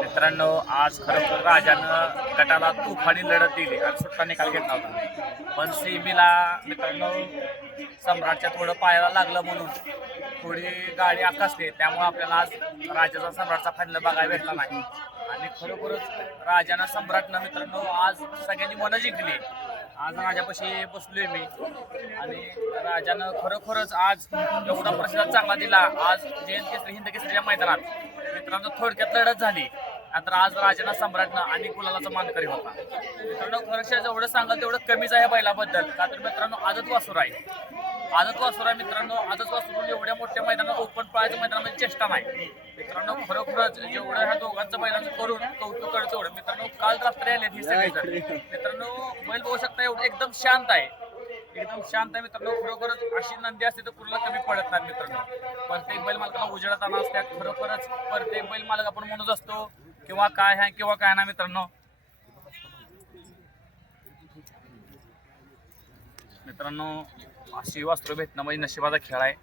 मित्रांनो आज खरोखर राजानं गटाला तुफानी लढत दिली आणि सुट्टा निकाल घेतला होता. पण सेमीला मित्रांनो सम्राटच्या थोडं पायाला लागलं म्हणून थोडी गाडी आकासली. त्यामुळे आपल्याला आज राजाचा सम्राटचा फायनल बघायला भेटला नाही. आणि खरोखरच राजानं सम्राटनं मित्रांनो आज सगळ्यांनी मनं जिंकली. आज राजापाशी बसलोय मी. आणि राजानं खरोखरच आज एवढा प्रतिसाद चांगला दिला. आज जयंत केसरी हिंद केसरीच्या मैदानात. मित्रांनो थोडक्यात लढत झाली. नंतर आज राजाना सम्राटनं आणि गुलालाचा मानकरी होता. मित्रांनो खरंच जेवढं सांगाल तेवढं कमीच आहे बैलाबद्दल. का तर मित्रांनो आजच वासूर आहे. आजच वासुरा आहे मित्रांनो. आजच वासूरून म्हणजे एवढ्या मोठ्या मैदानात ओपन पळायचं मैदानामध्ये चेष्टा नाही. मित्रांनो खरोखरच जेवढं ह्या दोघांचं मैदान करून कौतुक करतो एवढं. मित्रांनो काल रात्री आले ही सगळे मित्रांनो बैल बघू शकता एवढं एकदम शांत आहे. एकदम शांत आहे मित्रांनो. खरोखरच अशी नंदी असते तर पूर्ण कमी पडत नाही मित्रांनो. प्रत्येक बैल मालकाला उजेडात आणा असतात खरोखरच प्रत्येक बैल मालक आपण म्हणत असतो. किंवा काय आहे किंवा काय ना मित्रांनो. मित्रांनो अशी वास्त्र भेटणं म्हणजे नशिबाचा खेळ आहे.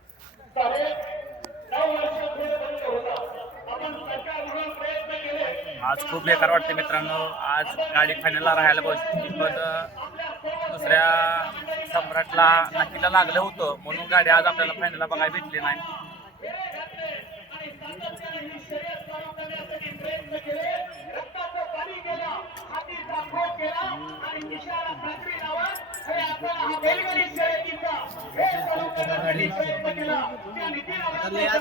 आज खूप बेकार वाटते मित्रांनो. आज गाडी फायनलला राहायला पाहिजे पण दुसऱ्या सम्राटला नक्कीला लागलं होतं म्हणून गाडी आज आपल्याला फायनलला बघायला भेटली नाही. या